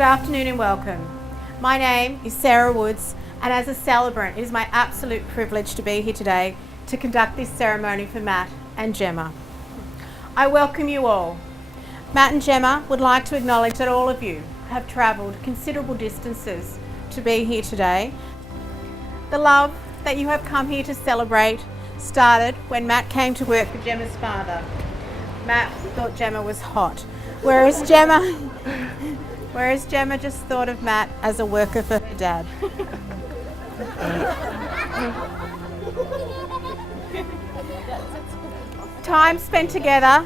Good afternoon and welcome. My name is Sarah Woods, and as a celebrant, it is my absolute privilege to be here today to conduct this ceremony for Matt and Gemma. I welcome you all. Matt and Gemma would like to acknowledge that all of you have travelled considerable distances to be here today. The love that you have come here to celebrate started when Matt came to work for Gemma's father. Matt thought Gemma was hot, whereas Gemma just thought of Matt as a worker for her dad. Time spent together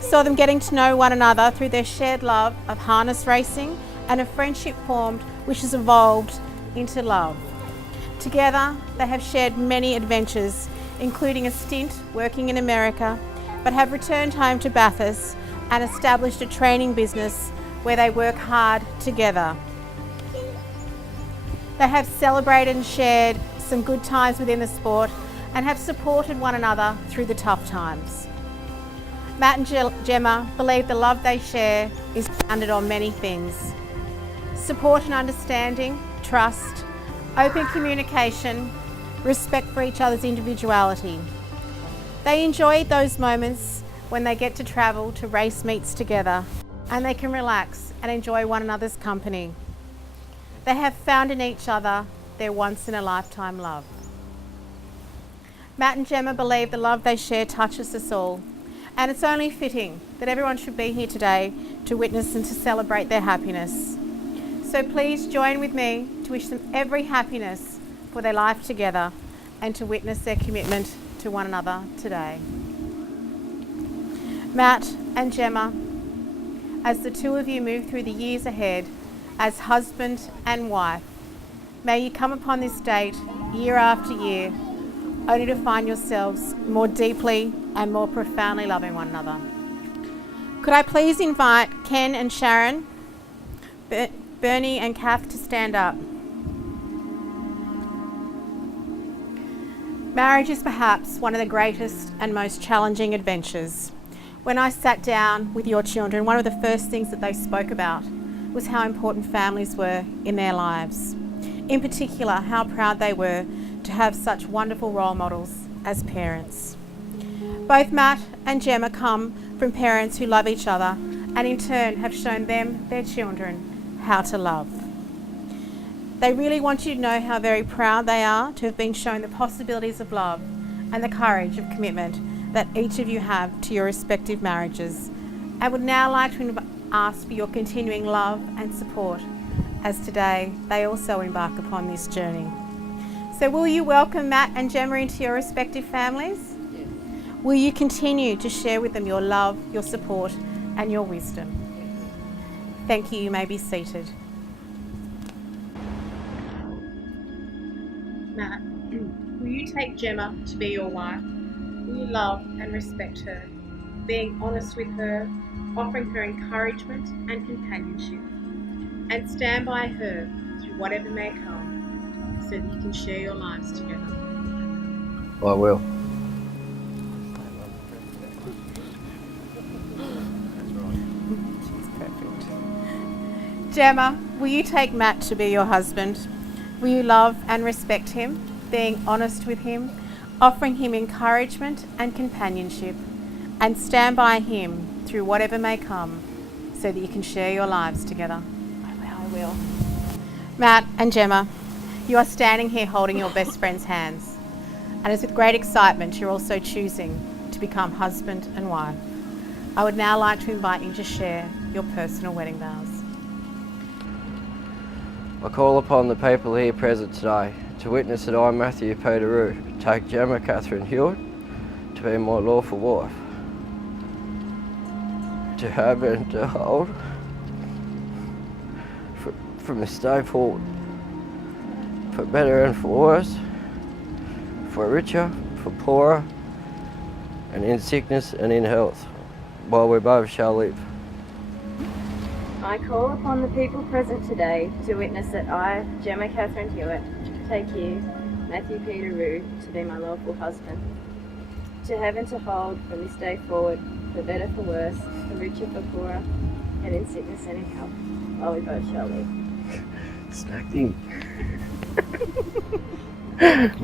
saw them getting to know one another through their shared love of harness racing, and a friendship formed which has evolved into love. Together they have shared many adventures, including a stint working in America, but have returned home to Bathurst and established a training business where they work hard together. They have celebrated and shared some good times within the sport and have supported one another through the tough times. Matt and Gemma believe the love they share is founded on many things: support and understanding, trust, open communication, respect for each other's individuality. They enjoy those moments when they get to travel to race meets together and they can relax and enjoy one another's company. They have found in each other their once-in-a-lifetime love. Matt and Gemma believe the love they share touches us all, and it's only fitting that everyone should be here today to witness and to celebrate their happiness. So please join with me to wish them every happiness for their life together and to witness their commitment to one another today. Matt and Gemma, as the two of you move through the years ahead as husband and wife, may you come upon this date year after year only to find yourselves more deeply and more profoundly loving one another. Could I please invite Ken and Sharon, Bernie and Kath to stand up. Marriage is perhaps one of the greatest and most challenging adventures. When I sat down with your children, one of the first things that they spoke about was how important families were in their lives. In particular, how proud they were to have such wonderful role models as parents. Both Matt and Gemma come from parents who love each other and in turn have shown them, their children, how to love. They really want you to know how very proud they are to have been shown the possibilities of love and the courage of commitment that each of you have to your respective marriages. I would now like to ask for your continuing love and support as today they also embark upon this journey. So will you welcome Matt and Gemma into your respective families? Yes. Will you continue to share with them your love, your support and your wisdom? Yes. Thank you. You may be seated. Matt, will you take Gemma to be your wife? Will you love and respect her, being honest with her, offering her encouragement and companionship, and stand by her through whatever may come, so that you can share your lives together? I will. Perfect. Gemma, will you take Matt to be your husband? Will you love and respect him, being honest with him, offering him encouragement and companionship, and stand by him through whatever may come, so that you can share your lives together? I will. Matt and Gemma, you are standing here holding your best friend's hands, and it's with great excitement you're also choosing to become husband and wife. I would now like to invite you to share your personal wedding vows. I call upon the people here present today to witness that I, Matthew Peteroo, take Gemma Catherine Hewitt to be my lawful wife, to have and to hold from this day forward, for better and for worse, for richer, for poorer, and in sickness and in health, while we both shall live. I call upon the people present today to witness that I, Gemma Catherine Hewitt, take you, Matthew Peteroo, to be my lawful husband, to have and to hold from this day forward, for better for worse, for richer for poorer, and in sickness and in health, while we both shall live. Snagged him.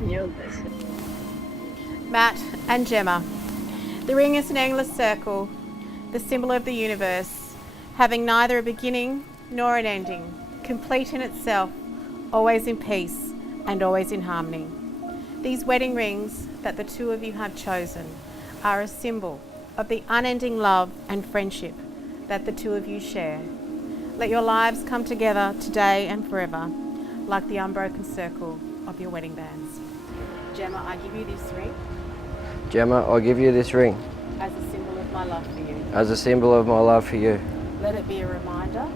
You're this. Matt and Gemma. The ring is an endless circle, the symbol of the universe, having neither a beginning nor an ending, complete in itself, always in peace and always in harmony. These wedding rings that the two of you have chosen are a symbol of the unending love and friendship that the two of you share. Let your lives come together today and forever, like the unbroken circle of your wedding bands. Gemma, I give you this ring Gemma, I give you this ring as a symbol of my love for you. as a symbol of my love for you. Let it be a reminder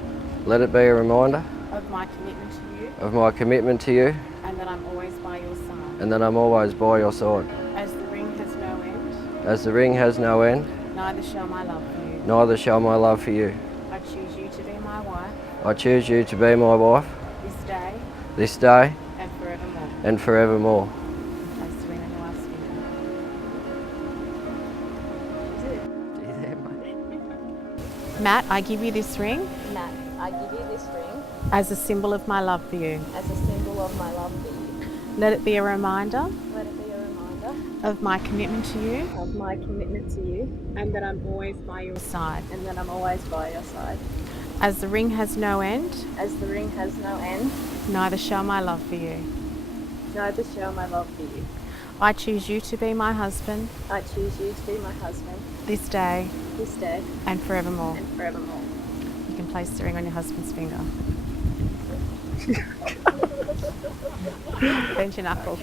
Let it be a reminder of my commitment to you of my commitment to you and that I'm always by your side. and that I'm always by your side. As the ring has no end, As the ring has no end, neither shall my love for you. neither shall my love for you. I choose you to be my wife I choose you to be my wife this day this day and forevermore. and forevermore. Place the ring on your wife's finger. Matt, I give you this ring Matt, I give you this ring as a symbol of my love for you. as a symbol of my love for you. Let it be a reminder Let it be a reminder of my commitment to you of my commitment to you and that I'm always by your side. and that I'm always by your side. As the ring has no end, As the ring has no end, neither shall my love for you. neither shall my love for you. I choose you to be my husband I choose you to be my husband this day this day and forevermore. and forevermore. You can place the ring on your husband's finger. Bend your knuckle.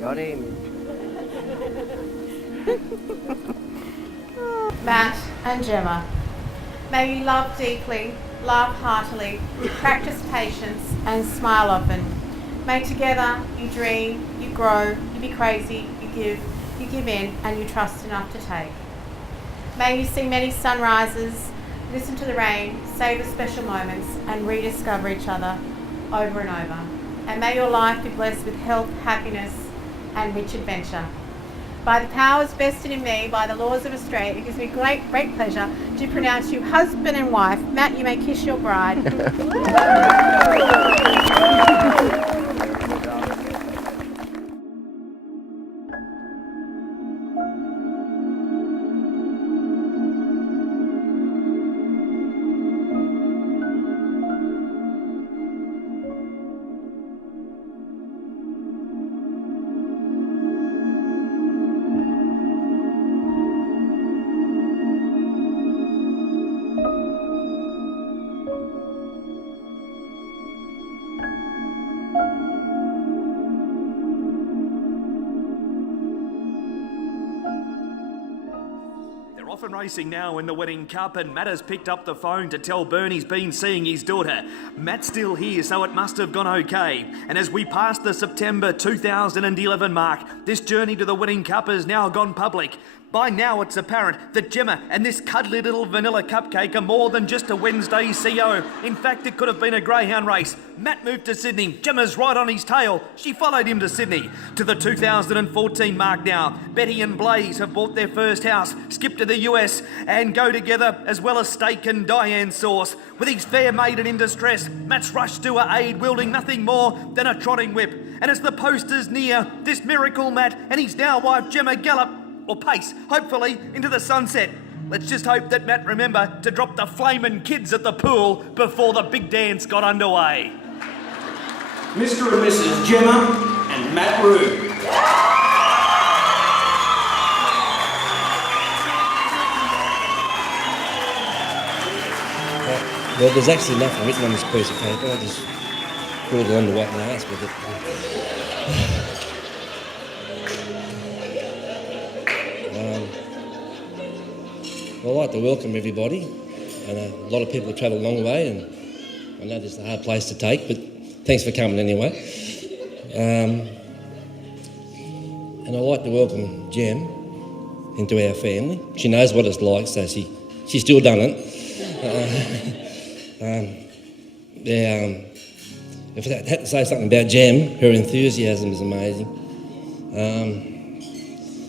Got him. Matt and Gemma, may you love deeply, laugh heartily, practice patience and smile often. May together you dream, you grow, you be crazy, you give in and you trust enough to take. May you see many sunrises, listen to the rain, savor special moments and rediscover each other over and over. And may your life be blessed with health, happiness and rich adventure. By the powers vested in me by the laws of Australia, it gives me great pleasure to pronounce you husband and wife. Matt, you may kiss your bride. Off and racing now in the Wedding Cup, and Matt has picked up the phone to tell Bern he's been seeing his daughter. Matt's still here, so it must have gone okay. And as we pass the September 2011 mark, this journey to the Wedding Cup has now gone public. By now it's apparent that Gemma and this cuddly little vanilla cupcake are more than just a Wednesday CO. In fact, it could have been a greyhound race. Matt moved to Sydney. Gemma's right on his tail. She followed him to Sydney. To the 2014 mark now. Betty and Blaze have bought their first house, skipped to the US and go together, as well as steak and Diane sauce. With his fair maiden in distress, Matt's rushed to her aid, wielding nothing more than a trotting whip. And as the posters near this miracle Matt and his now wife Gemma gallop, or pace, hopefully, into the sunset. Let's just hope that Matt remember to drop the flamin' kids at the pool before the big dance got underway. Mr. and Mrs. Gemma and Matt Rue. Well, there's actually nothing written on this piece of paper. I just pulled it on to wipe my ass with it. I'd like to welcome everybody, and a lot of people have travelled a long way, and I know this is a hard place to take, but thanks for coming anyway. And I'd like to welcome Gem into our family. She knows what it's like, so she's still done it. If I had to say something about Gem, her enthusiasm is amazing.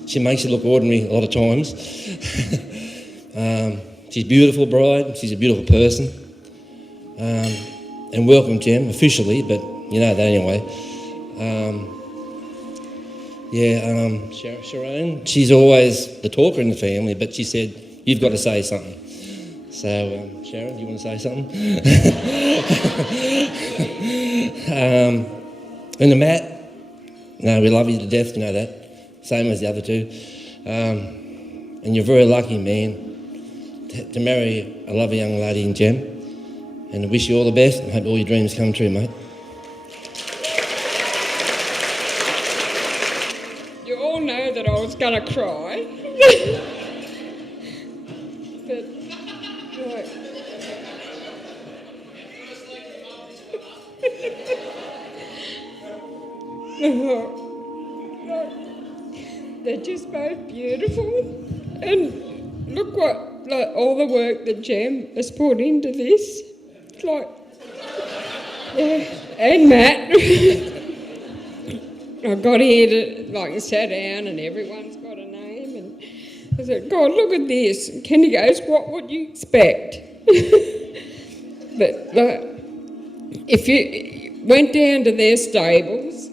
She makes you look ordinary a lot of times. She She's a beautiful bride. She's a beautiful person. And welcome, Gem, officially, but you know that anyway. Sharon, she's always the talker in the family, but she said, you've got to say something. So, Sharon, do you want to say something? And the Matt, no, we love you to death, you know that. Same as the other two. And you're very lucky, man, to marry a lovely young lady in Gem. And I wish you all the best and hope all your dreams come true, mate. You all know that I was going to cry. But, like, they're just both beautiful. And look what, like, all the work that Gem has put into this. It's like, yeah, and Matt. I got here to, like, sat down and everyone's got a name, and I said, God, look at this. And Kenny goes, what would you expect? But, like, if you went down to their stables,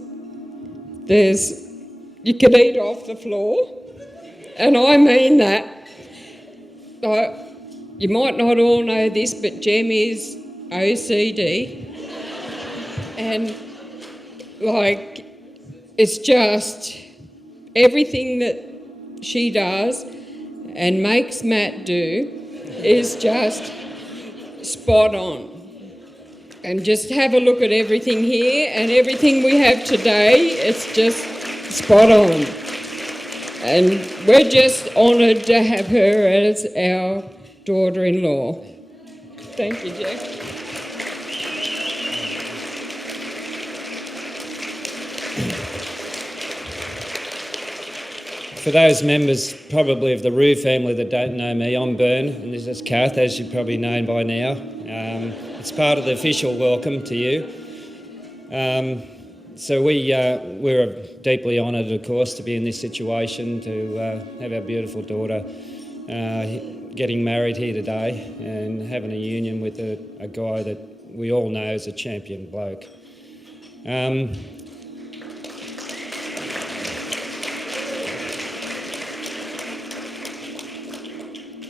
you could eat off the floor, and I mean that. Like, you might not all know this, but Gem is OCD, and, like, it's just everything that she does and makes Matt do is just spot on. And just have a look at everything here and everything we have today, it's just spot on. And we're just honoured to have her as our daughter-in-law. Thank you, Jack. For those members probably of the Roo family that don't know me, I'm Bern, and this is Kath, as you've probably known by now. It's part of the official welcome to you. So we're deeply honoured, of course, to be in this situation, to have our beautiful daughter getting married here today and having a union with a guy that we all know is a champion bloke.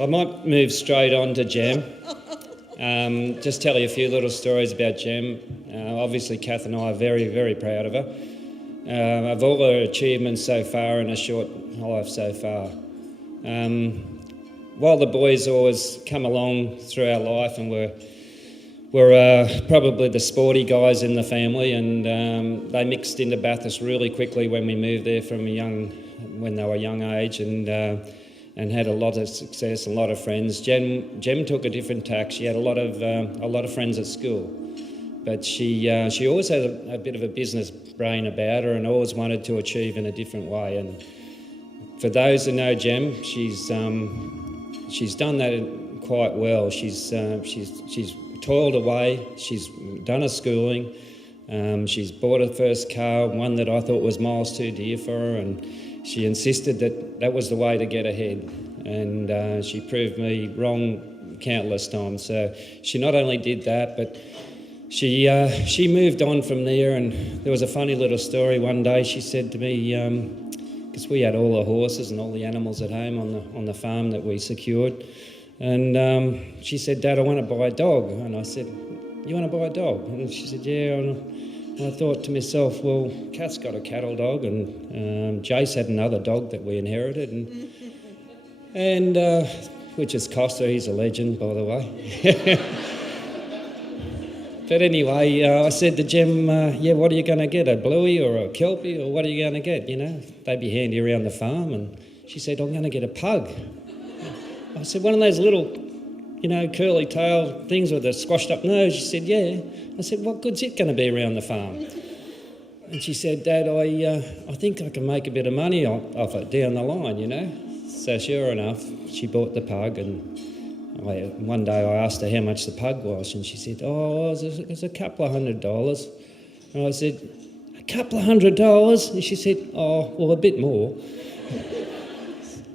I might move straight on to Gem. Just tell you a few little stories about Gem. Obviously, Kath and I are very, very proud of her. Of all her achievements so far in a short life so far. While the boys always come along through our life, and we're probably the sporty guys in the family, and they mixed into Bathurst really quickly when we moved there when they were a young age, and had a lot of success and a lot of friends. Gem took a different tack. She had a lot of friends at school, but she always had a bit of a business brain about her and always wanted to achieve in a different way. And for those who know Gem, she's done that quite well. She's toiled away. She's done her schooling. She's bought her first car, one that I thought was miles too dear for her, and she insisted that was the way to get ahead, and she proved me wrong countless times. So she not only did that, but she moved on from there. And there was a funny little story one day. She said to me, because we had all the horses and all the animals at home on the farm that we secured, and she said, Dad, I want to buy a dog. And I said, you want to buy a dog? And she said, yeah. And I thought to myself, well, Kath's got a cattle dog, and Jace had another dog that we inherited, and which has cost her. He's a legend, by the way. But anyway, I said to Gem, what are you going to get, a bluey or a kelpie, or what are you going to get? You know, they'd be handy around the farm. And she said, I'm going to get a pug. I said, one of those little, curly tail things with a squashed up nose. She said, yeah. I said, what good's it going to be around the farm? And she said, Dad, I think I can make a bit of money off it down the line, So sure enough, she bought the pug, and one day I asked her how much the pug was, and she said, it was a couple of $100. And I said, a couple of $100? And she said, a bit more.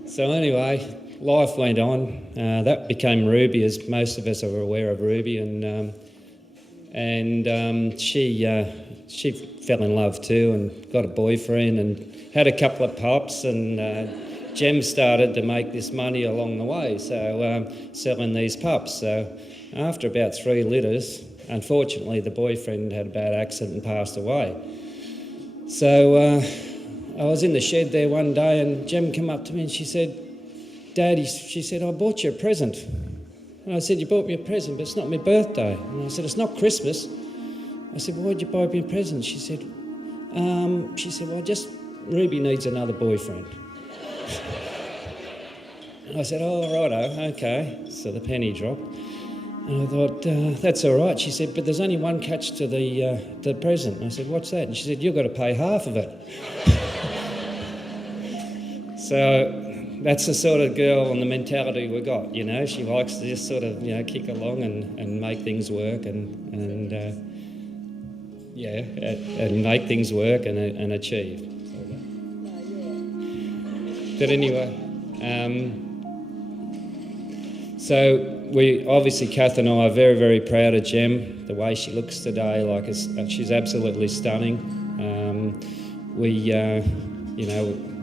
So anyway, life went on. That became Ruby, as most of us are aware of Ruby, and she fell in love too and got a boyfriend and had a couple of pups, and Gem started to make this money along the way, so selling these pups. So after about 3 litters, unfortunately the boyfriend had a bad accident and passed away. So I was in the shed there one day and Gem came up to me and she said, "Daddy," she said, "I bought you a present." And I said, "You bought me a present, but it's not my birthday." And I said, "It's not Christmas." I said, "Well, why'd you buy me a present?" She said, "Well, just Ruby needs another boyfriend." And I said, "Oh, righto, okay." So the penny dropped. And I thought, that's all right. She said, "But there's only one catch to the present." And I said, "What's that?" And she said, "You've got to pay half of it." So that's the sort of girl and the mentality we got, you know. She likes to just sort of, you know, kick along and make things work and make things work and achieve. But anyway, so we obviously, Kath and I are very, very proud of Gem, the way she looks today. Like she's absolutely stunning.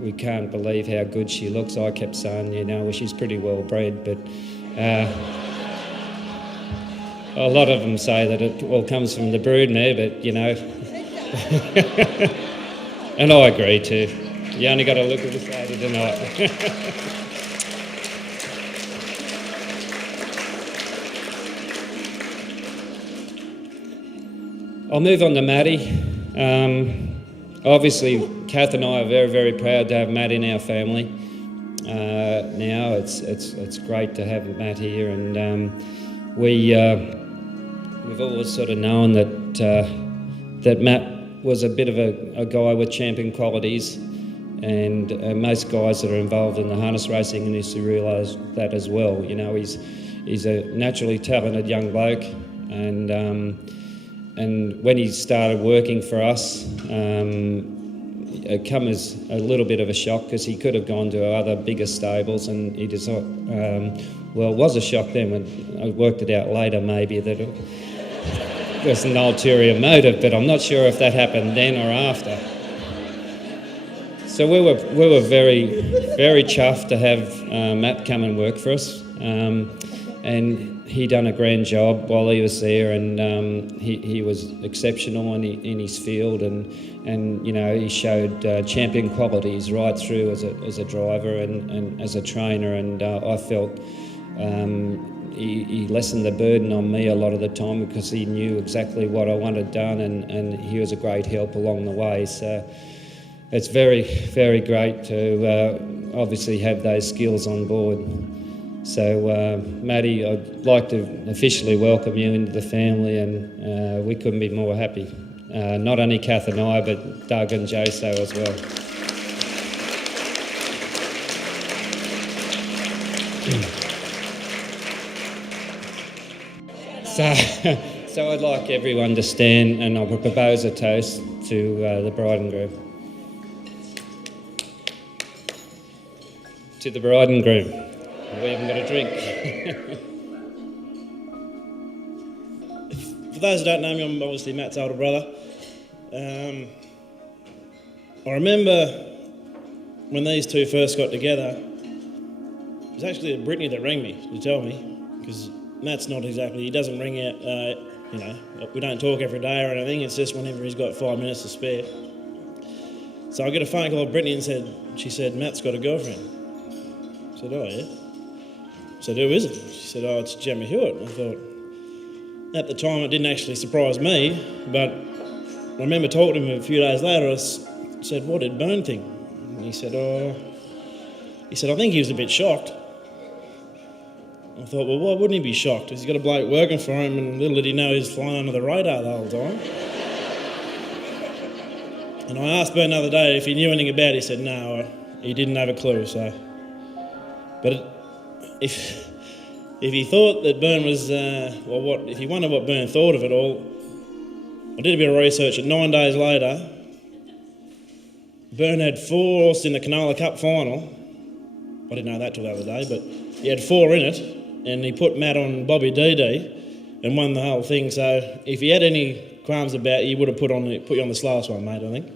We can't believe how good she looks. I kept saying, you know, well, she's pretty well bred, but a lot of them say that it all comes from the broodmare, but you know, and I agree too. You only got to look at this lady tonight. I'll move on to Maddie. Obviously, Kath and I are very, very proud to have Matt in our family. Now it's great to have Matt here, and we've always sort of known that Matt was a bit of a guy with champion qualities, and most guys that are involved in the harness racing industry realise that as well. You know, he's a naturally talented young bloke, and when he started working for us, it came as a little bit of a shock because he could have gone to other bigger stables, and he decided, well, it was a shock then. When I worked it out later, maybe that it was an ulterior motive, but I'm not sure if that happened then or after. So we were very, very chuffed to have Matt come and work for us, and he done a grand job while he was there, and he was exceptional in his field, and you know, he showed champion qualities right through as a driver and as a trainer, and I felt he lessened the burden on me a lot of the time because he knew exactly what I wanted done, and he was a great help along the way. So it's very, very great to obviously have those skills on board. So, Maddie, I'd like to officially welcome you into the family, and we couldn't be more happy. Not only Kath and I, but Doug and Joso as well. So I'd like everyone to stand, and I'll propose a toast to the bride and groom. To the bride and groom. We haven't got a drink. For those who don't know me, I'm obviously Matt's older brother. I remember when these two first got together, it was actually Brittany that rang me to tell me, because Matt's not exactly, he doesn't ring out, you know, we don't talk every day or anything, it's just whenever he's got 5 minutes to spare. So I get a phone call of Brittany and she said, "Matt's got a girlfriend." I said, "Oh yeah." I said, "Who is it?" She said, "Oh, it's Gemma Hewitt." I thought, at the time it didn't actually surprise me, but I remember talking to him a few days later. I said, "What did Byrne think?" And he said, "I think he was a bit shocked." I thought, well, why wouldn't he be shocked? He's got a bloke working for him, and little did he know he's flying under the radar the whole time. And I asked Byrne the other day if he knew anything about it. He said no, he didn't have a clue. So, but if he thought that Byrne was, if he wondered what Byrne thought of it all, I did a bit of research, and 9 days later, Byrne had 4 horses in the Canola Cup final, I didn't know that till the other day, but he had 4 in it, and he put Matt on Bobby DD and won the whole thing. So if he had any qualms about it, he would have put you on the slowest one, mate, I think.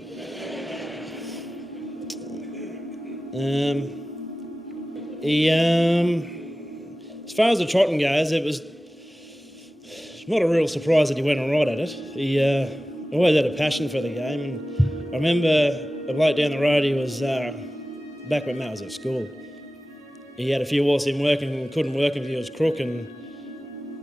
As far as the trotting goes, it was not a real surprise that he went all right at it. He always had a passion for the game, and I remember a bloke down the road, he was back when Matt was at school. He had a few horses in work and couldn't work if he was crook, and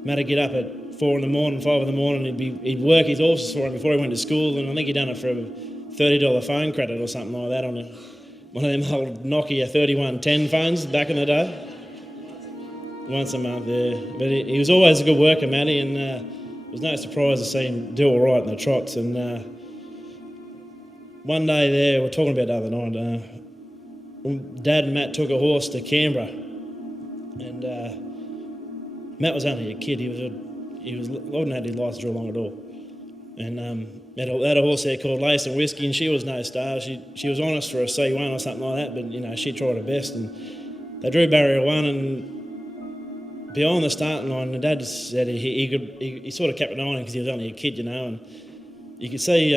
Matt would get up at 4 in the morning, 5 in the morning, he'd work his horses for him before he went to school, and I think he'd done it for a $30 phone credit or something like that on one of them old Nokia 3110 phones back in the day. Once a month, yeah. But he was always a good worker, Matty, and it was no surprise to see him do all right in the trots. And one day there, we were talking about the other night, Dad and Matt took a horse to Canberra, and Matt was only a kid. He hadn't had his licence for long at all. And had a horse there called Lace and Whiskey, and she was no star. She was honest for a C1 or something like that, but she tried her best. And they drew barrier 1, and behind the starting line, the Dad said he sort of kept an eye on him because he was only a kid, and you could see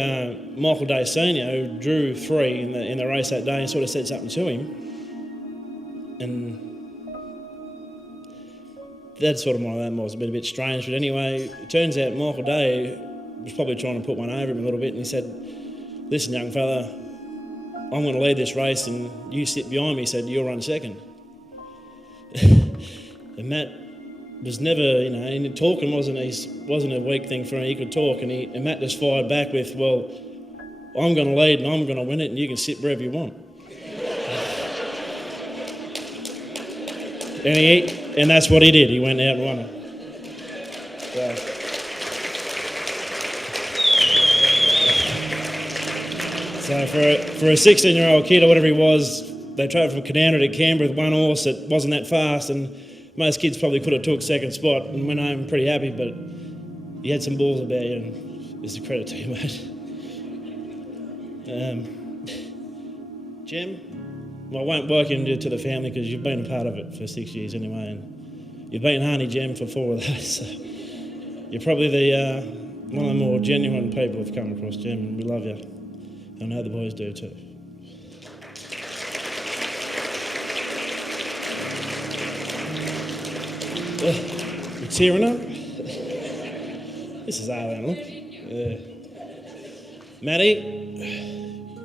Michael Day Senior, who drew 3 in the race that day, and sort of said something to him. And that's sort of one of them was a bit strange, but anyway, it turns out Michael Day was probably trying to put one over him a little bit, and he said, "Listen, young fella, I'm going to lead this race, and you sit behind me." He said, "You'll run second." And Matt was never, and talking wasn't a weak thing for him. He could talk, and Matt just fired back with, "Well, I'm going to lead and I'm going to win it, and you can sit wherever you want." And that's what he did. He went out and won it. So for a 16-year-old kid or whatever he was, they travelled from Canberra to Canberra with one horse that wasn't that fast, and most kids probably could have took second spot and went home pretty happy, but you had some balls about you, and it's a credit to you, mate. Gem, well, I won't welcome you to the family because you've been a part of it for 6 years anyway, and you've been Honey Gem for 4 of those, so you're probably one of the more genuine people I've come across, Gem, and we love you. I know the boys do too. You're tearing up? This is Arlen, look. Yeah. Matty,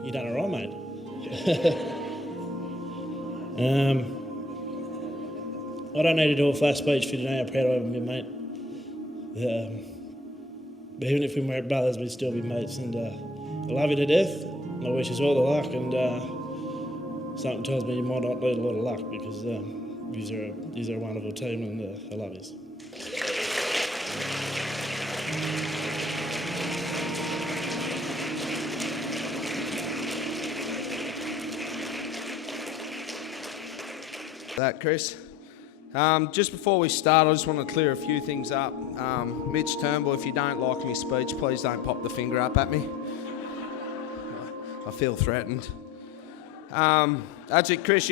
you done it right, mate. I don't need to do a flash speech for you to know how proud I am of you, mate. But even if we weren't brothers, we'd still be mates, and I love you to death. I wish you all the luck, and something tells me you might not need a lot of luck because you're a wonderful team, and I love you. That, Chris. Just before we start, I just want to clear a few things up. Mitch Turnbull, if you don't like my speech, please don't pop the finger up at me. I feel threatened. That's it, Chris.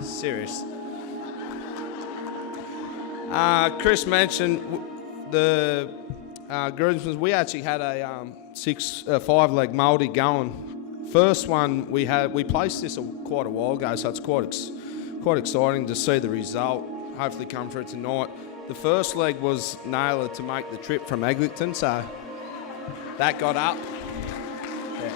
Serious. Chris mentioned the groomsmen. We actually had a 5-leg Māori going. First one we placed this quite a while ago, so it's quite exciting to see the result. Hopefully come through tonight. The first leg was nailed to make the trip from Eglinton, so that got up. Yeah.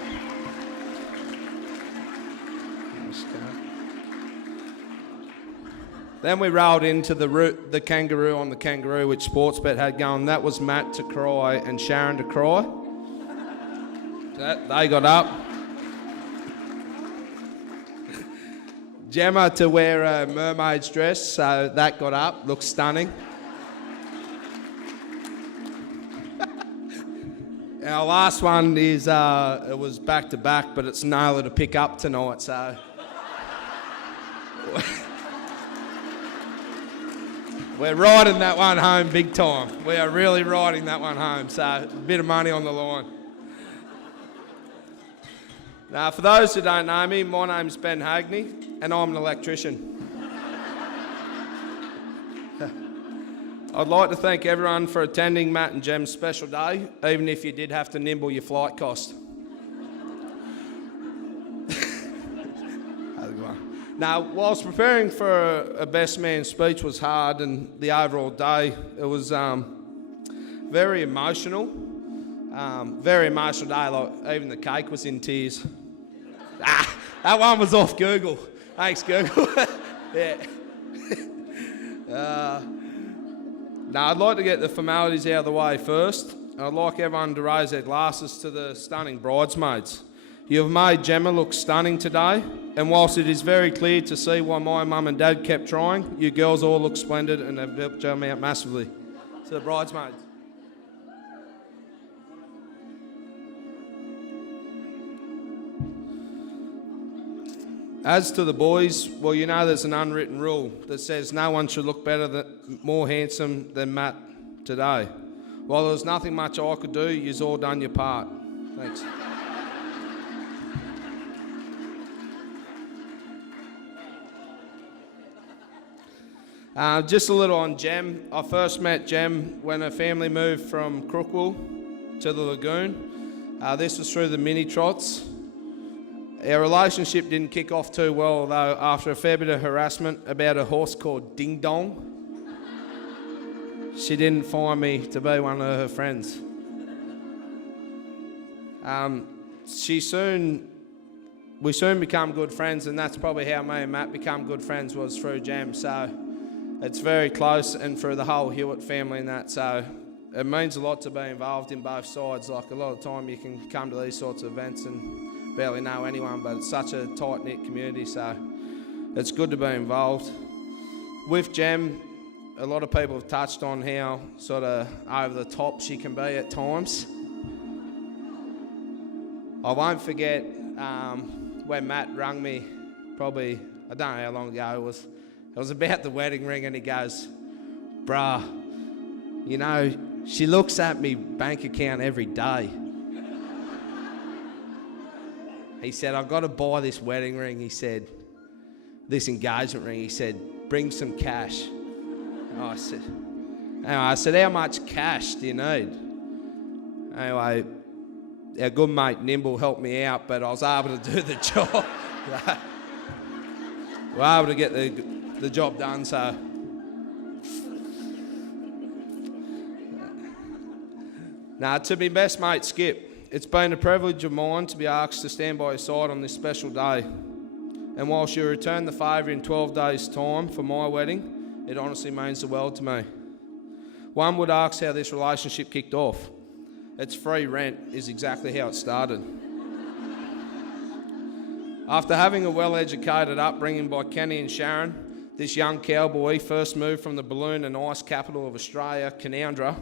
Then we rolled into the kangaroo on the kangaroo, which Sportsbet had going. That was Matt to cry and Sharon to cry. They got up. Gemma to wear a mermaid's dress, so that got up. Looks stunning. Our last one is it was back to back, but it's Naylor to pick up tonight, so we're riding that one home big time. We are really riding that one home, so a bit of money on the line. Now, for those who don't know me, my name's Ben Hagney, and I'm an electrician. I'd like to thank everyone for attending Matt and Gem's special day, even if you did have to nimble your flight cost. Now, whilst preparing for a best man speech was hard, and the overall day, it was very emotional. Very emotional day, like even the cake was in tears. That one was off Google. Thanks, Google. Yeah. Now, I'd like to get the formalities out of the way first. I'd like everyone to raise their glasses to the stunning bridesmaids. You have made Gemma look stunning today, and whilst it is very clear to see why my mum and dad kept trying, you girls all look splendid and have helped Gemma out massively. To the bridesmaids. As to the boys, well, you know there's an unwritten rule that says no one should look more handsome than Matt today. While there was nothing much I could do, you've all done your part. Thanks. Just a little on Gem. I first met Gem when her family moved from Crookwell to the Lagoon. This was through the mini trots. Our relationship didn't kick off too well, though, after a fair bit of harassment about a horse called Ding Dong. She didn't find me to be one of her friends. We soon become good friends, and that's probably how me and Matt become good friends, was through Gem. So it's very close, and through the whole Hewitt family and that. So it means a lot to be involved in both sides. Like, a lot of time you can come to these sorts of events and barely know anyone, but it's such a tight-knit community, so it's good to be involved. With Gem, a lot of people have touched on how sort of over the top she can be at times. I won't forget when Matt rang me, probably, I don't know how long ago it was about the wedding ring, and he goes, "Bruh, you know, she looks at me bank account every day." He said, "I've got to buy this wedding ring," he said, "this engagement ring." He said, "Bring some cash." I said, "How much cash do you need?" Anyway, our good mate Nimble helped me out, but I was able to do the job. We were able to get the job done, so. Now, to my best mate Skip, it's been a privilege of mine to be asked to stand by your side on this special day. And whilst you return the favour in 12 days' time for my wedding, it honestly means the world to me. One would ask how this relationship kicked off. It's free rent is exactly how it started. After having a well-educated upbringing by Kenny and Sharon, this young cowboy first moved from the balloon and ice capital of Australia, Canowindra,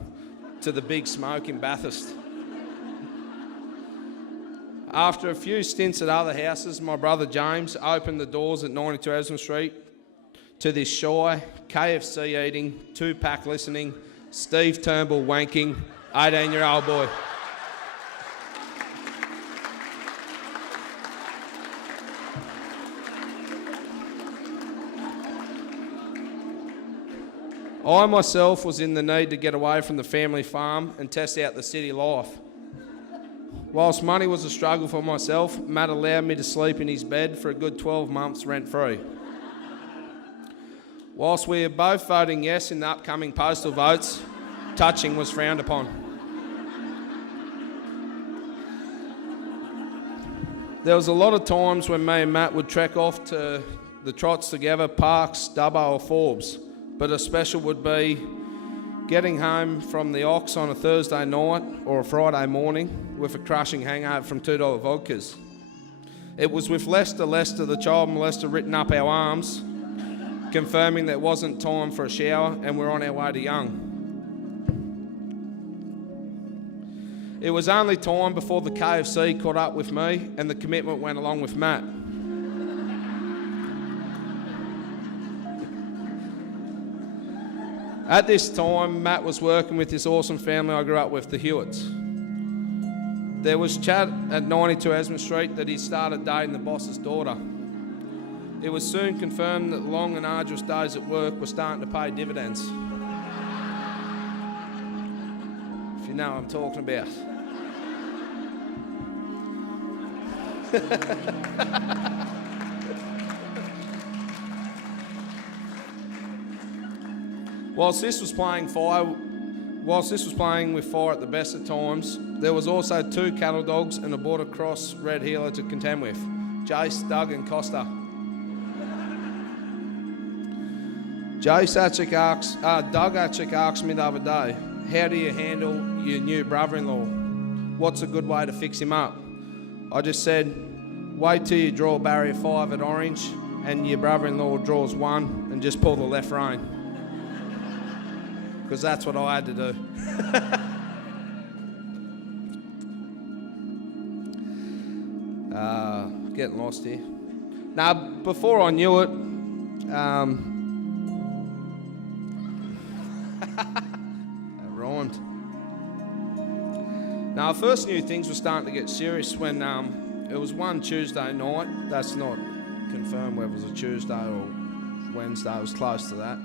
to the Big Smoke in Bathurst. After a few stints at other houses, my brother James opened the doors at 92 Esmond Street to this shy, KFC eating, two-pack listening, Steve Turnbull wanking, 18-year-old boy. I myself was in the need to get away from the family farm and test out the city life. Whilst money was a struggle for myself, Matt allowed me to sleep in his bed for a good 12 months rent-free. Whilst we are both voting yes in the upcoming postal votes, touching was frowned upon. There was a lot of times when me and Matt would trek off to the trots together, Parks, Dubbo or Forbes, but a special would be getting home from the Ox on a Thursday night or a Friday morning with a crushing hangover from $2 vodkas. It was with Lester, the child molester, written up our arms, confirming that it wasn't time for a shower and we're on our way to Young. It was only time before the KFC caught up with me and the commitment went along with Matt. At this time, Matt was working with this awesome family I grew up with, the Hewitts. There was chat at 92 Esmond Street that he started dating the boss's daughter. It was soon confirmed that long and arduous days at work were starting to pay dividends. If you know what I'm talking about. Whilst this was playing with fire at the best of times, there was also 2 cattle dogs and a border cross red heeler to contend with. Jace, Doug and Costa. Doug Atchik asked me the other day, how do you handle your new brother-in-law? What's a good way to fix him up? I just said, wait till you draw barrier 5 at orange and your brother-in-law draws 1 and just pull the left rein. Because that's what I had to do. Getting lost here. Now, before I knew it, that rhymed. Now, I first knew things were starting to get serious when it was one Tuesday night. That's not confirmed whether it was a Tuesday or Wednesday. It was close to that.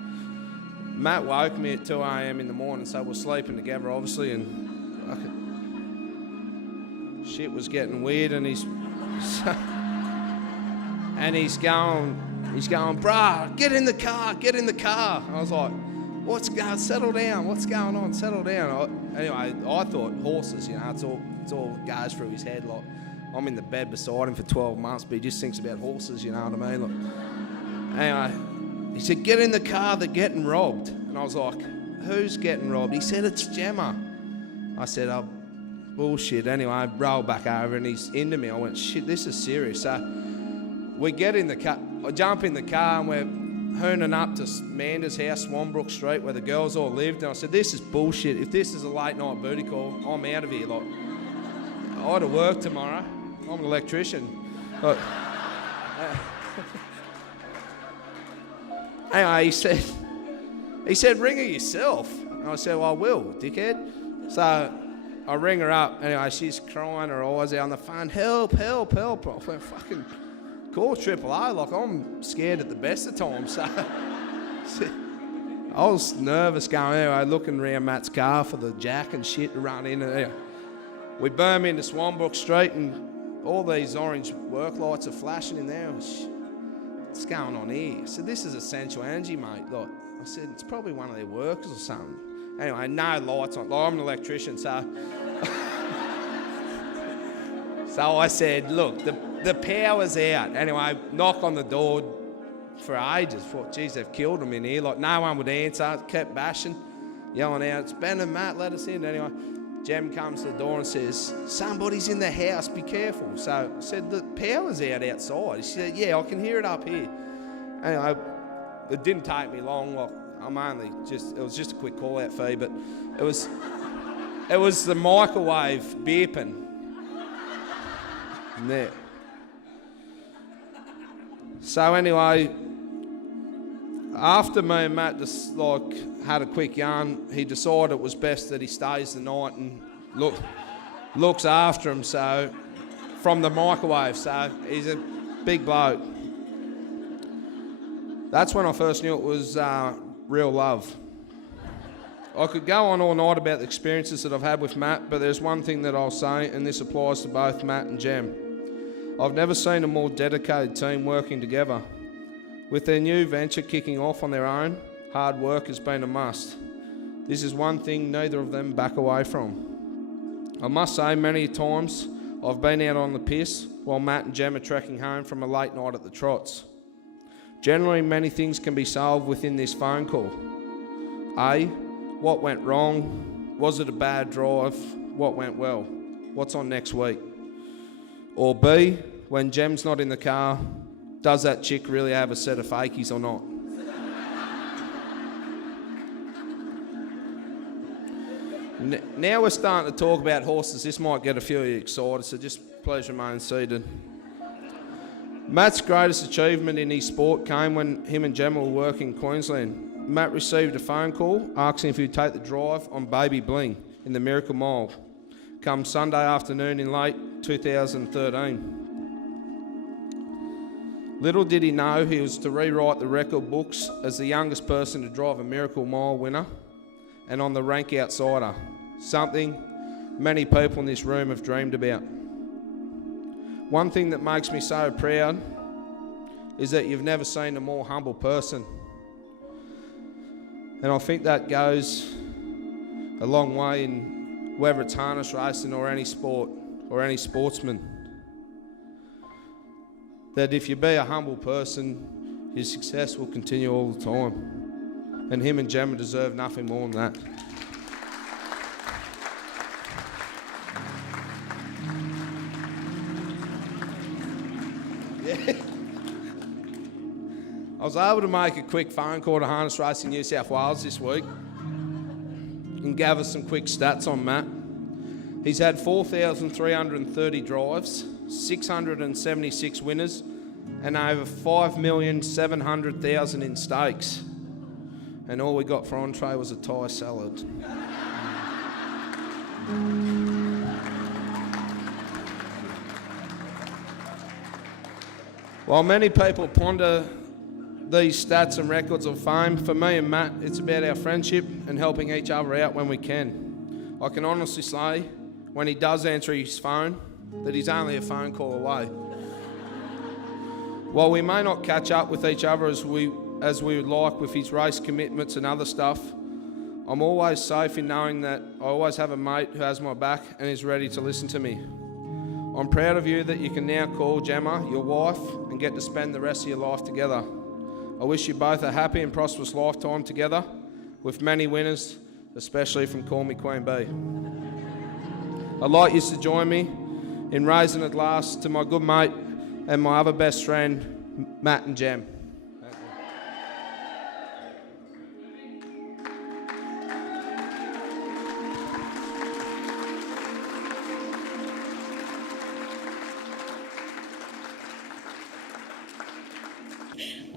Matt woke me at 2 a.m. in the morning, so we're sleeping together, obviously, and shit was getting weird, and he's going, bruh, get in the car. I was like, settle down, what's going on, settle down. Anyway, I thought horses, it's all goes through his head. Like, I'm in the bed beside him for 12 months, but he just thinks about horses, you know what I mean? Like, anyway, he said, get in the car, they're getting robbed. And I was like, who's getting robbed? He said, it's Gemma. I said, oh, bullshit. Anyway, I rolled back over and he's into me. I went, shit, this is serious. So we get in the car, I jump in the car and we're hooning up to Manda's house, Swanbrook Street, where the girls all lived. And I said, this is bullshit. If this is a late night booty call, I'm out of here. Like, I had to work tomorrow. I'm an electrician. Like, anyway, he said, ring her yourself. And I said, well, I will, dickhead. So I ring her up. Anyway, she's crying her eyes out on the phone. Help. I went, fucking call AAA. Like, I'm scared at the best of times. So I was nervous going anyway, looking around Matt's car for the jack and shit to run in. And anyway, we burn into Swanbrook Street and all these orange work lights are flashing in there. What's going on here? I said, this is essential energy, mate. Like, I said, it's probably one of their workers or something. Anyway, no lights on. Like, I'm an electrician, so... So I said, look, the power's out. Anyway, knock on the door for ages. Thought, geez, they've killed them in here. Like, no one would answer. Kept bashing, yelling out, it's Ben and Matt, let us in. Anyway, Jem comes to the door and says, somebody's in the house, be careful. So I said, the power's out outside. She said, yeah, I can hear it up here. Anyway, it didn't take me long. Like, it was just a quick call out fee, but it was the microwave beeping. There. So anyway, after me and Matt just had a quick yarn, he decided it was best that he stays the night and looks after him. So from the microwave, so he's a big bloke. That's when I first knew it was real love. I could go on all night about the experiences that I've had with Matt, but there's one thing that I'll say, and this applies to both Matt and Jem. I've never seen a more dedicated team working together. With their new venture kicking off on their own, hard work has been a must. This is one thing neither of them back away from. I must say, many times I've been out on the piss while Matt and Jem are trekking home from a late night at the Trots. Generally, many things can be solved within this phone call. A, what went wrong? Was it a bad drive? What went well? What's on next week? Or B, when Jem's not in the car, does that chick really have a set of fakies or not? Now we're starting to talk about horses. This might get a few of you excited, so just please remain seated. Matt's greatest achievement in his sport came when him and Gemma were working in Queensland. Matt received a phone call asking if he'd take the drive on Baby Bling in the Miracle Mile. come Sunday afternoon in late 2013. Little did he know he was to rewrite the record books as the youngest person to drive a Miracle Mile winner and on the rank outsider, something many people in this room have dreamed about. One thing that makes me so proud is that you've never seen a more humble person. And I think that goes a long way in whether it's harness racing or any sport or any sportsman. That if you be a humble person, your success will continue all the time. And him and Gemma deserve nothing more than that. Yeah. I was able to make a quick phone call to Harness Racing New South Wales this week and gather some quick stats on Matt. He's had 4,330 drives, 676 winners, and over 5,700,000 in stakes. And all we got for entree was a Thai salad. While many people ponder these stats and records of fame, for me and Matt, it's about our friendship and helping each other out when we can. I can honestly say, when he does answer his phone, that he's only a phone call away. While we may not catch up with each other as we would like with his race commitments and other stuff, I'm always safe in knowing that I always have a mate who has my back and is ready to listen to me. I'm proud of you that you can now call Gemma your wife and get to spend the rest of your life together. I wish you both a happy and prosperous lifetime together with many winners, especially from Call Me Queen Bee. I'd like you to join me in raising a glass to my good mate and my other best friend, Matt and Gem.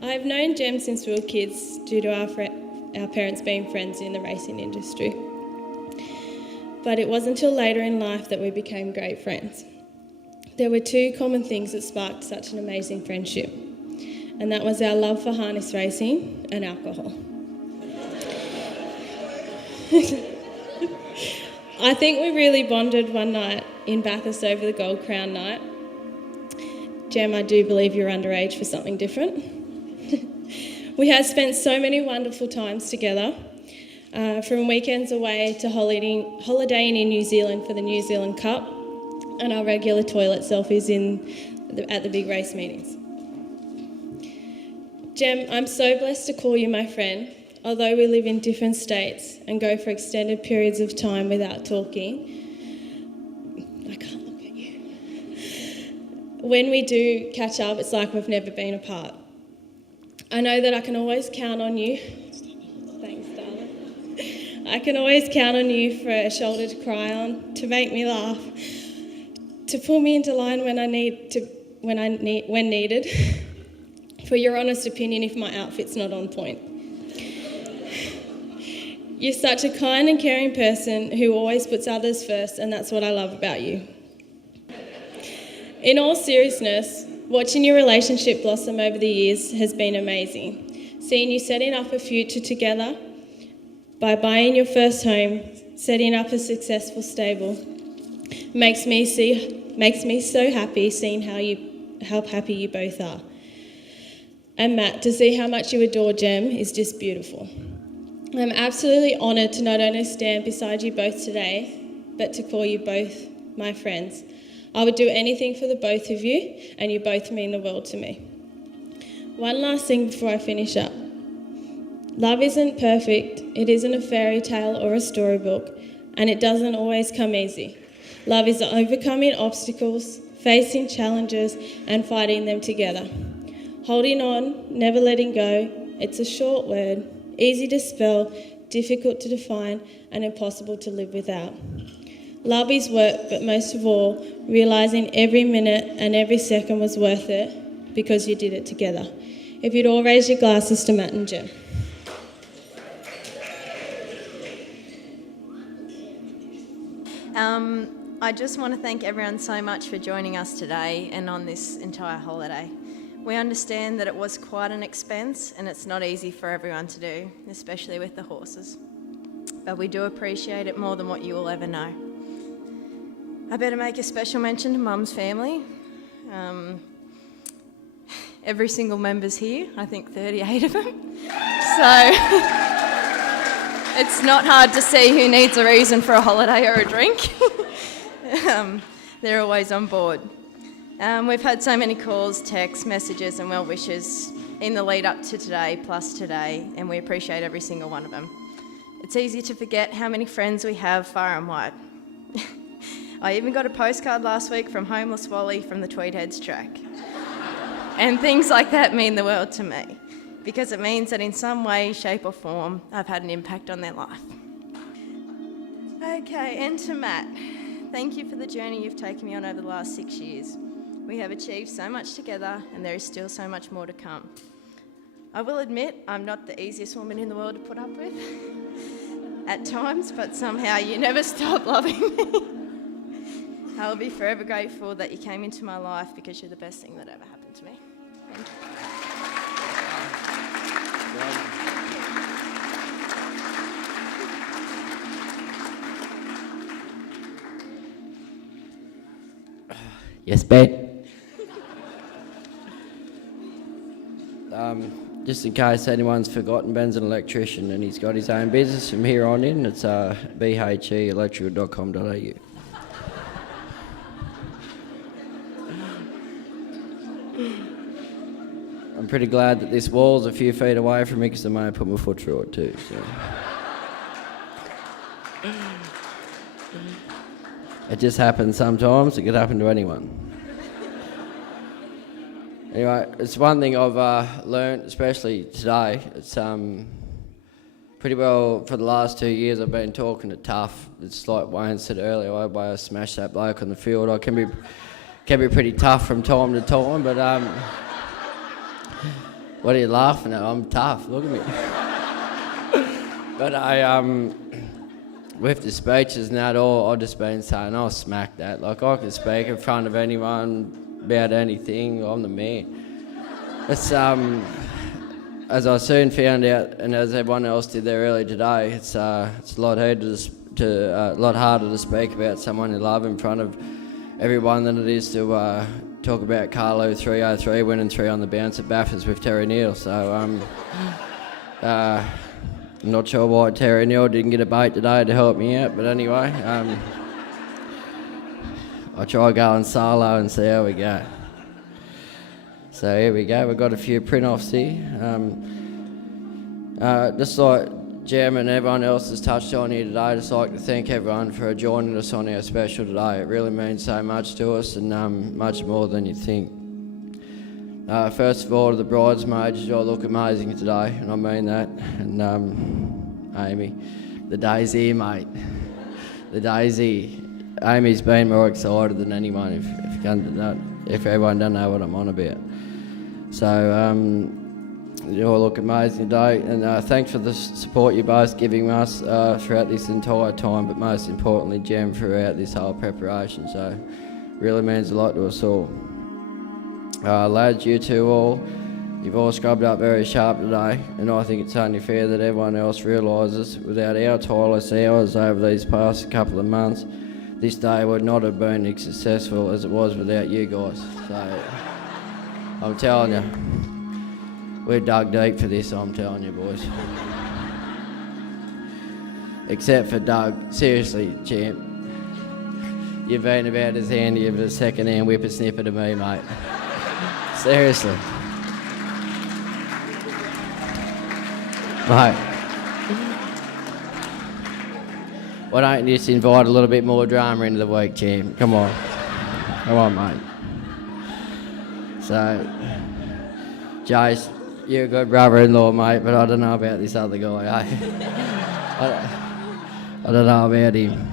I've known Gem since we were kids due to our parents being friends in the racing industry. But it wasn't until later in life that we became great friends. There were two common things that sparked such an amazing friendship, and that was our love for harness racing and alcohol. I think we really bonded one night in Bathurst over the Gold Crown night. Gem, I do believe you're underage for something different. We had spent so many wonderful times together, from weekends away to holidaying in New Zealand for the New Zealand Cup and our regular toilet selfies at the big race meetings. Gem, I'm so blessed to call you my friend. Although we live in different states and go for extended periods of time without talking, I can't look at you. When we do catch up, it's like we've never been apart. I know that I can always count on you. Thanks, darling. I can always count on you for a shoulder to cry on, to make me laugh, to pull me into line when needed, for your honest opinion if my outfit's not on point. You're such a kind and caring person who always puts others first, and that's what I love about you. In all seriousness, watching your relationship blossom over the years has been amazing. Seeing you setting up a future together by buying your first home, setting up a successful stable, makes me so happy seeing how happy you both are. And Matt, to see how much you adore Gem is just beautiful. I'm absolutely honoured to not only stand beside you both today, but to call you both my friends. I would do anything for the both of you, and you both mean the world to me. One last thing before I finish up. Love isn't perfect, it isn't a fairy tale or a storybook, and it doesn't always come easy. Love is overcoming obstacles, facing challenges, and fighting them together. Holding on, never letting go, it's a short word, easy to spell, difficult to define, and impossible to live without. Love is work, but most of all, realising every minute and every second was worth it because you did it together. If you'd all raise your glasses to Matt and Gem. I just want to thank everyone so much for joining us today and on this entire holiday. We understand that it was quite an expense and it's not easy for everyone to do, especially with the horses. But we do appreciate it more than what you will ever know. I better make a special mention to Mum's family. Every single member's here, I think 38 of them. So it's not hard to see who needs a reason for a holiday or a drink. They're always on board. We've had so many calls, texts, messages and well wishes in the lead up to today, plus today, and we appreciate every single one of them. It's easy to forget how many friends we have far and wide. I even got a postcard last week from Homeless Wally from the Tweedheads track. And things like that mean the world to me, because it means that in some way, shape or form, I've had an impact on their life. Okay, and to Matt. Thank you for the journey you've taken me on over the last 6 years. We have achieved so much together and there is still so much more to come. I will admit I'm not the easiest woman in the world to put up with at times, but somehow you never stop loving me. I will be forever grateful that you came into my life because you're the best thing that ever happened to me. Thank you. Yes, babe. Just in case anyone's forgotten, Ben's an electrician and he's got his own business from here on in. It's bheelectrical.com.au. I'm pretty glad that this wall's a few feet away from me because I may have put my foot through it too. So. It just happens sometimes. It could happen to anyone. Anyway, it's one thing I've learned, especially today. It's pretty well for the last 2 years I've been talking it tough. It's like Wayne said earlier, I smashed that bloke on the field. I can be pretty tough from time to time, but what are you laughing at? I'm tough. Look at me. But with the speeches and that all, I've just been saying, I'll smack that. Like, I can speak in front of anyone about anything. I'm the man. It's as I soon found out, and as everyone else did there earlier today, it's a lot harder to speak about someone you love in front of everyone than it is to talk about Carlo 303 winning 3 on the bounce at Bathurst with Terry Neal. So I'm not sure why Terry Neal didn't get a bait today to help me out, but anyway, I'll try going solo and see how we go. So here we go, we've got a few print-offs here. Just like Gemma and everyone else has touched on here today, I'd just like to thank everyone for joining us on our special today. It really means so much to us and much more than you think. First of all, to the bridesmaids, you all look amazing today, and I mean that. And Amy, the day's here, mate. The day's here. Amy's been more excited than anyone, if everyone doesn't know what I'm on about. So, you all look amazing today, and thanks for the support you're both giving us throughout this entire time, but most importantly, Gem, throughout this whole preparation. So, really means a lot to us all. Lads, you two all, you've all scrubbed up very sharp today, and I think it's only fair that everyone else realises without our tireless hours over these past couple of months, this day would not have been as successful as it was without you guys. So, I'm telling you, we're dug deep for this, I'm telling you, boys. Except for Doug. Seriously, champ. You've been about as handy of a second-hand whippersnipper to me, mate. Seriously. Mate. Why don't you just invite a little bit more drama into the week, champ? Come on. Come on, mate. So, Jace, you're a good brother-in-law, mate, but I don't know about this other guy, eh? I don't know about him.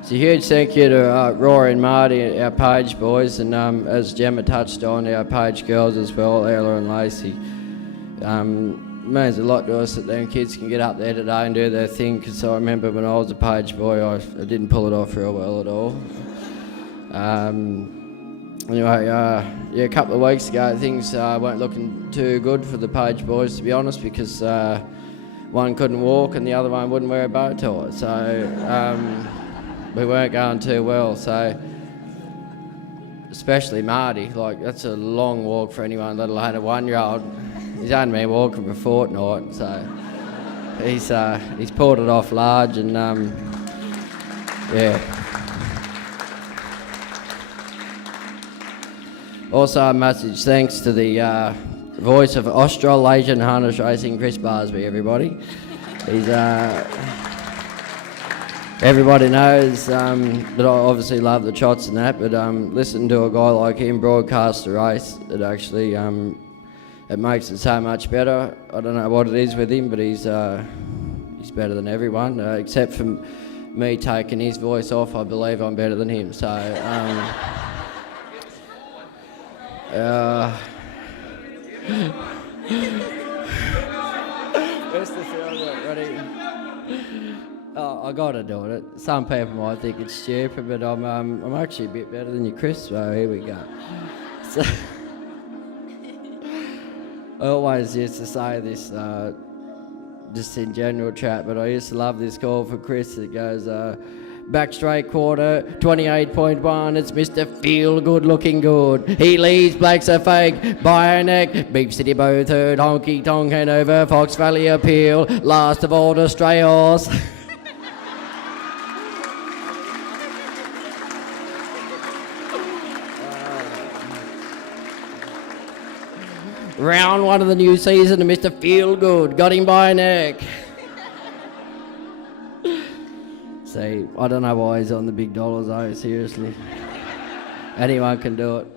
It's a huge thank you to Rory and Marty, our page boys, and as Gemma touched on, our page girls as well, Ella and Lacey. means a lot to us that them kids can get up there today and do their thing, because I remember when I was a page boy, I didn't pull it off real well at all. Anyway, a couple of weeks ago, things weren't looking too good for the page boys, to be honest, because one couldn't walk and the other one wouldn't wear a bow tie. So we weren't going too well. So especially Marty, like, that's a long walk for anyone, let alone a 1-year-old. He's only been walking for a fortnight, so he's pulled it off large, and yeah. Also a message thanks to the voice of Australasian harness racing, Chris Barsby, everybody. He's everybody knows that I obviously love the trots and that, but listening to a guy like him broadcast the race, it actually it makes it so much better. I don't know what it is with him, but he's better than everyone, except for me taking his voice off. I believe I'm better than him. So where's the sound? Ready? Oh, I gotta do it. Some people might think it's stupid, but I'm actually a bit better than you, Chris. So here we go. So, I always used to say this, just in general chat, but I used to love this call for Chris that goes, back straight quarter, 28.1, it's Mr. Feel Good looking good. He leads, Blake's a fake, by a neck, Beef City Bow third, Honky Tonk Hanover, Fox Valley Appeal, last of all the stray horse. Round 1 of the new season, and Mr. Feel Good got him by a neck. See, I don't know why he's on the big dollars though, seriously. Anyone can do it.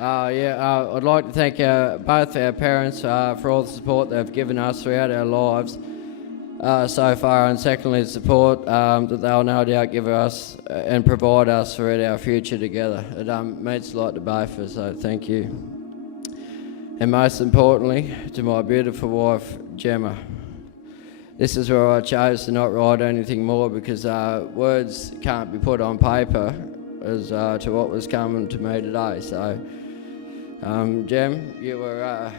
I'd like to thank both our parents for all the support they've given us throughout our lives so far, and secondly the support that they'll no doubt give us and provide us throughout our future together. It means a lot to both of us, so thank you. And most importantly, to my beautiful wife, Gemma. This is where I chose to not write anything more, because words can't be put on paper as to what was coming to me today. So, Gem, you were, I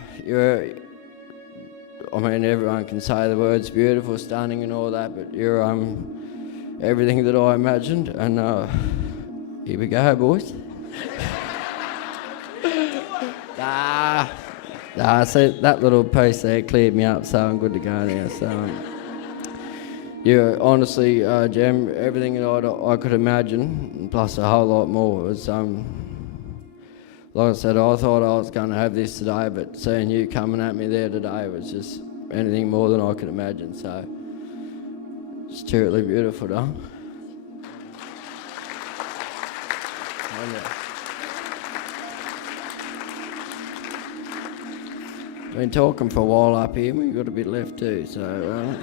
mean, everyone can say the words beautiful, stunning and all that, but you're everything that I imagined, and here we go, boys. See, that little piece there cleared me up, so I'm good to go now. So, yeah, honestly, Gem, everything that I could imagine, plus a whole lot more, was, like I said, I thought I was going to have this today, but seeing you coming at me there today was just anything more than I could imagine. So, it's truly beautiful, though. Been talking for a while up here, we've got a bit left too, so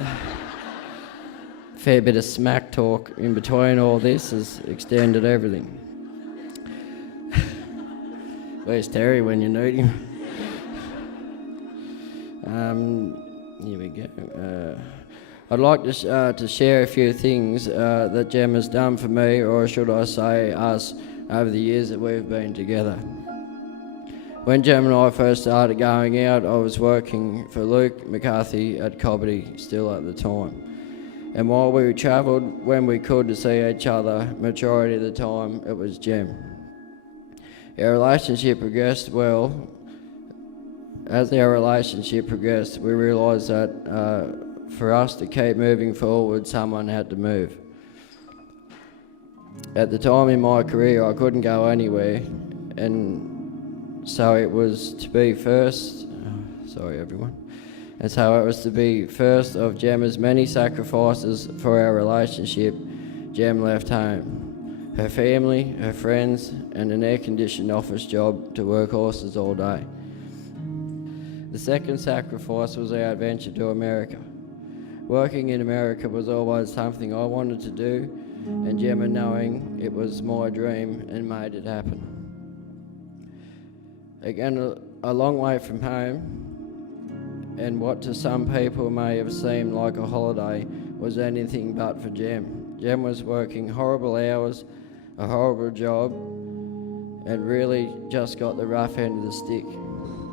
fair bit of smack talk in between all this has extended everything. Where's Terry when you need him? Here we go. I'd like to share a few things that Gemma's done for me, or should I say us, over the years that we've been together. When Gemma and I first started going out, I was working for Luke McCarthy at Cobbity still at the time. And while we travelled when we could to see each other, majority of the time it was Gem. Our relationship progressed well. As our relationship progressed, we realised that for us to keep moving forward, someone had to move. At the time in my career, I couldn't go anywhere, and so it was to be first, sorry everyone, and so it was to be first of Gemma's many sacrifices for our relationship. Gem left home, her family, her friends, and an air-conditioned office job to work horses all day. The second sacrifice was our adventure to America. Working in America was always something I wanted to do, and Gemma, knowing it was my dream, and made it happen. Again, a long way from home, and what to some people may have seemed like a holiday was anything but for Gem. Gem was working horrible hours, a horrible job, and really just got the rough end of the stick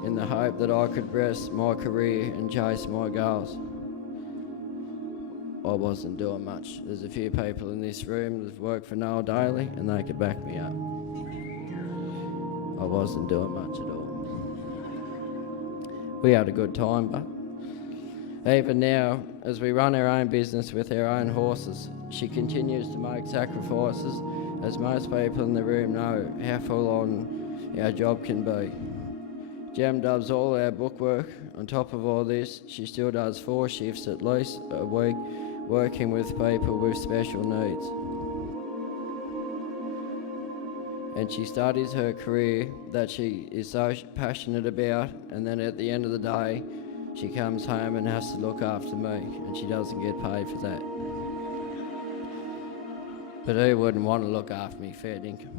in the hope that I could rest my career and chase my goals. I wasn't doing much. There's a few people in this room that work for Noel Daly and they could back me up. I wasn't doing much at all. We had a good time, but even now, as we run our own business with our own horses, she continues to make sacrifices, as most people in the room know how full on our job can be. Gem does all our bookwork. On top of all this, she still does 4 shifts at least a week, working with people with special needs. And she studies her career that she is so passionate about, and then at the end of the day, she comes home and has to look after me, and she doesn't get paid for that. But who wouldn't want to look after me, fair dinkum?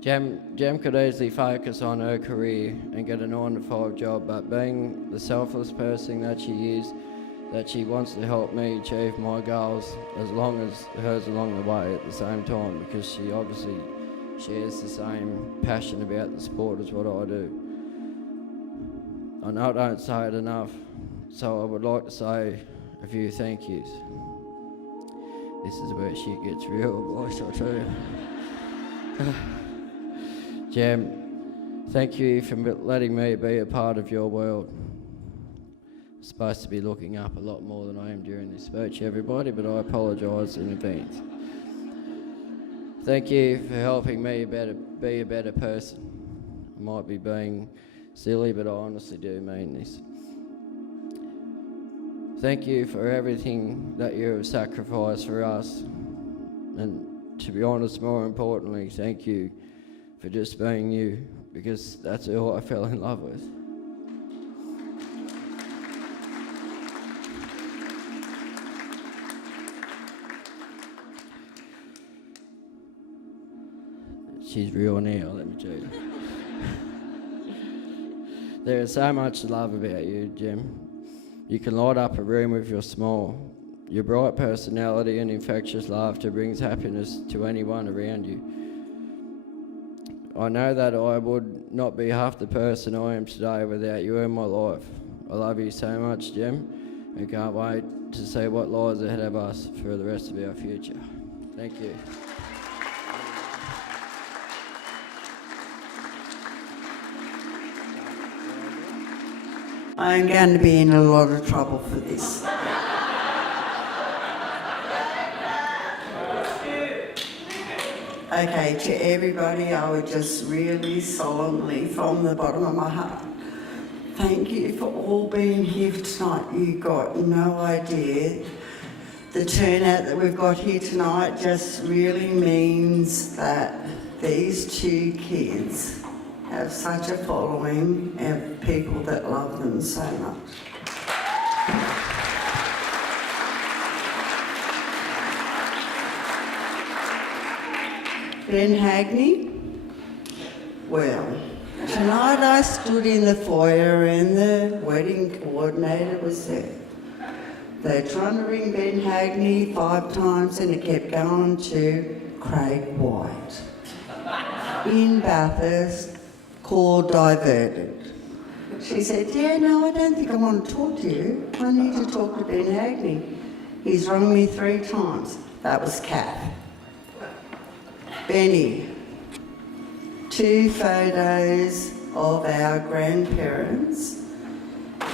Gem could easily focus on her career and get a 9-to-5 job, but being the selfless person that she is, that she wants to help me achieve my goals as long as hers along the way at the same time, because she obviously shares the same passion about the sport as what I do. I know I don't say it enough, so I would like to say a few thank yous. This is where shit gets real, boys, I tell you. Gem, thank you for letting me be a part of your world. I'm supposed to be looking up a lot more than I am during this speech, everybody, but I apologise in advance. Thank you for helping me be a better person. I might be being silly, but I honestly do mean this. Thank you for everything that you have sacrificed for us. And to be honest, more importantly, thank you for just being you, because that's who I fell in love with. She's real now, let me tell you. There is so much to love about you, Gem. You can light up a room with your smile. Your bright personality and infectious laughter brings happiness to anyone around you. I know that I would not be half the person I am today without you in my life. I love you so much, Gem, and can't wait to see what lies ahead of us for the rest of our future. Thank you. I'm going to be in a lot of trouble for this. Okay, to everybody, I would just really solemnly, from the bottom of my heart, thank you for all being here tonight. You got no idea. The turnout that we've got here tonight just really means that these 2 kids have such a following and people that love them so much. Ben Hagney, well, tonight I stood in the foyer and the wedding coordinator was there. They're trying to ring Ben Hagney 5 times and it kept going to Craig White. In Bathurst, call diverted. She said, yeah, no, I don't think I want to talk to you. I need to talk to Ben Hagney. He's rung me 3 times. That was Kath. Benny, 2 photos of our grandparents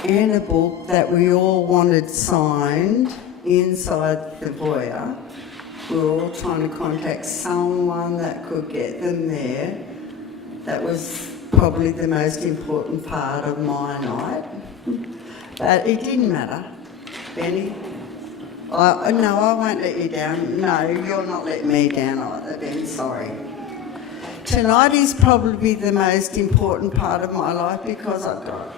and a book that we all wanted signed inside the foyer. We were all trying to contact someone that could get them there. That was probably the most important part of my night. But it didn't matter. Benny, no, I won't let you down. No, you're not letting me down either, Ben, sorry. Tonight is probably the most important part of my life because I've got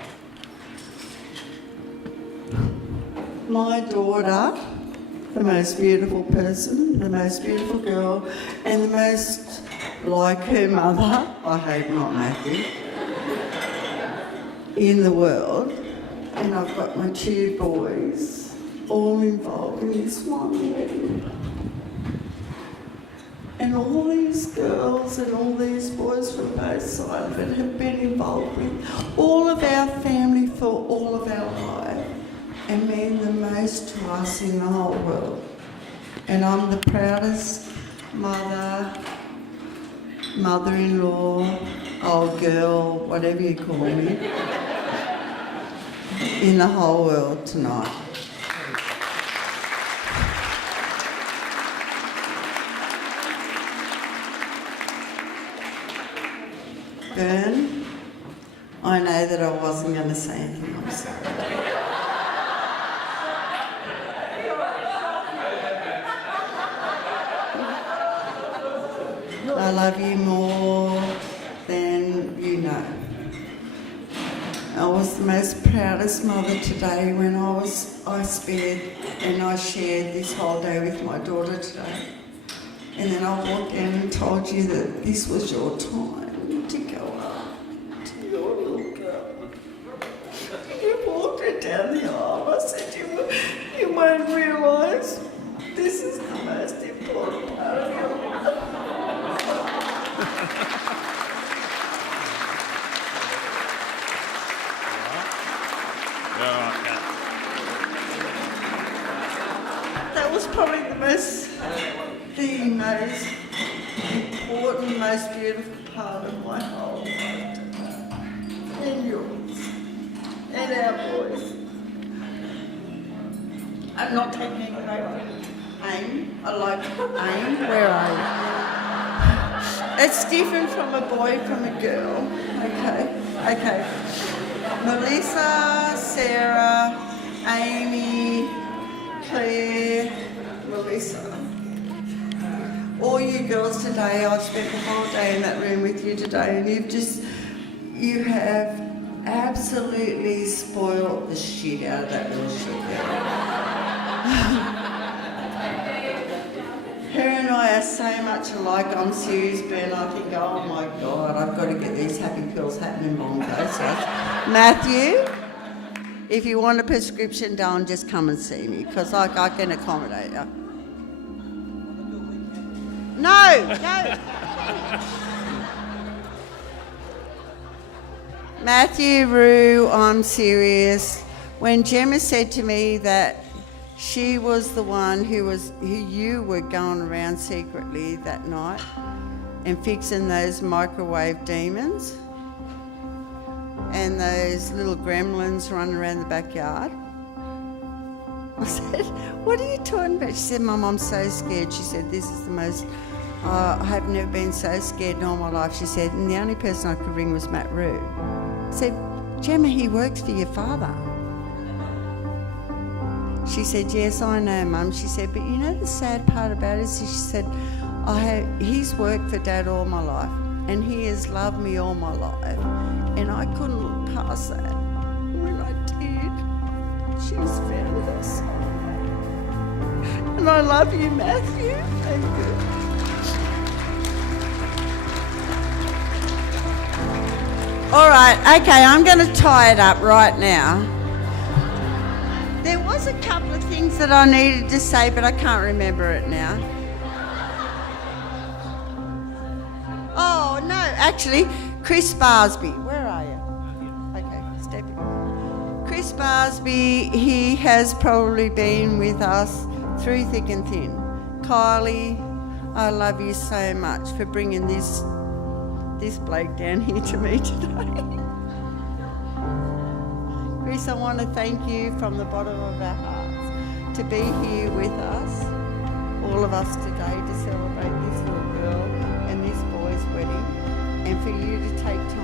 my daughter, the most beautiful person, the most beautiful girl, and the most like her mother, I hope not Matthew, in the world, and I've got my 2 boys all involved in this one wedding. And all these girls and all these boys from both sides that have been involved with all of our family for all of our life and mean the most to us in the whole world. And I'm the proudest mother, mother-in-law, old girl, whatever you call me, in the whole world tonight. Bern, I know that I wasn't going to say anything. I'm sorry. I love you more than you know. I was the most proudest mother today when I spared and I shared this whole day with my daughter today. And then I walked in and told you that this was your time to go up to your little girl. You walked her down the aisle. I said, you won't realise this is the most important part of your life. That was probably the most important, most beautiful part of my whole life. And yours. And our boys. I'm not taking it away from AIM. I like AIM. Where are you? It's different from a boy from a girl. Okay. Melissa, Sarah, Amy, Claire, Melissa. All you girls today, I've spent the whole day in that room with you today, and you have absolutely spoiled the shit out of that little shit girl. Her and I are so much alike. I'm serious, Ben. I think, oh my God, I've got to get these happy pills happening long ago. So, Matthew, if you want a prescription done, just come and see me, because I can accommodate you. No. Matthew, Rue, I'm serious. When Gemma said to me that she was the one who you were going around secretly that night and fixing those microwave demons and those little gremlins running around the backyard, I said, what are you talking about? She said, Mum, I'm so scared. She said, this is the most, I have never been so scared in all my life. She said, and the only person I could ring was Matt Rue. I said, Gemma, he works for your father. She said, yes, I know, Mum. She said, but you know the sad part about it is, she said, he's worked for Dad all my life and he has loved me all my life, and I couldn't look past that. When I did, she was fabulous. And I love you, Matthew. Thank you. All right, okay, I'm going to tie it up right now. There was a couple of things that I needed to say, but I can't remember it now. Oh, no, actually, Chris Barsby. Where are you? Okay, step in. Chris Barsby, he has probably been with us through thick and thin. Kylie, I love you so much for bringing this bloke down here to me today. Chris, I want to thank you from the bottom of our hearts to be here with us, all of us today, to celebrate this little girl and this boy's wedding, and for you to take time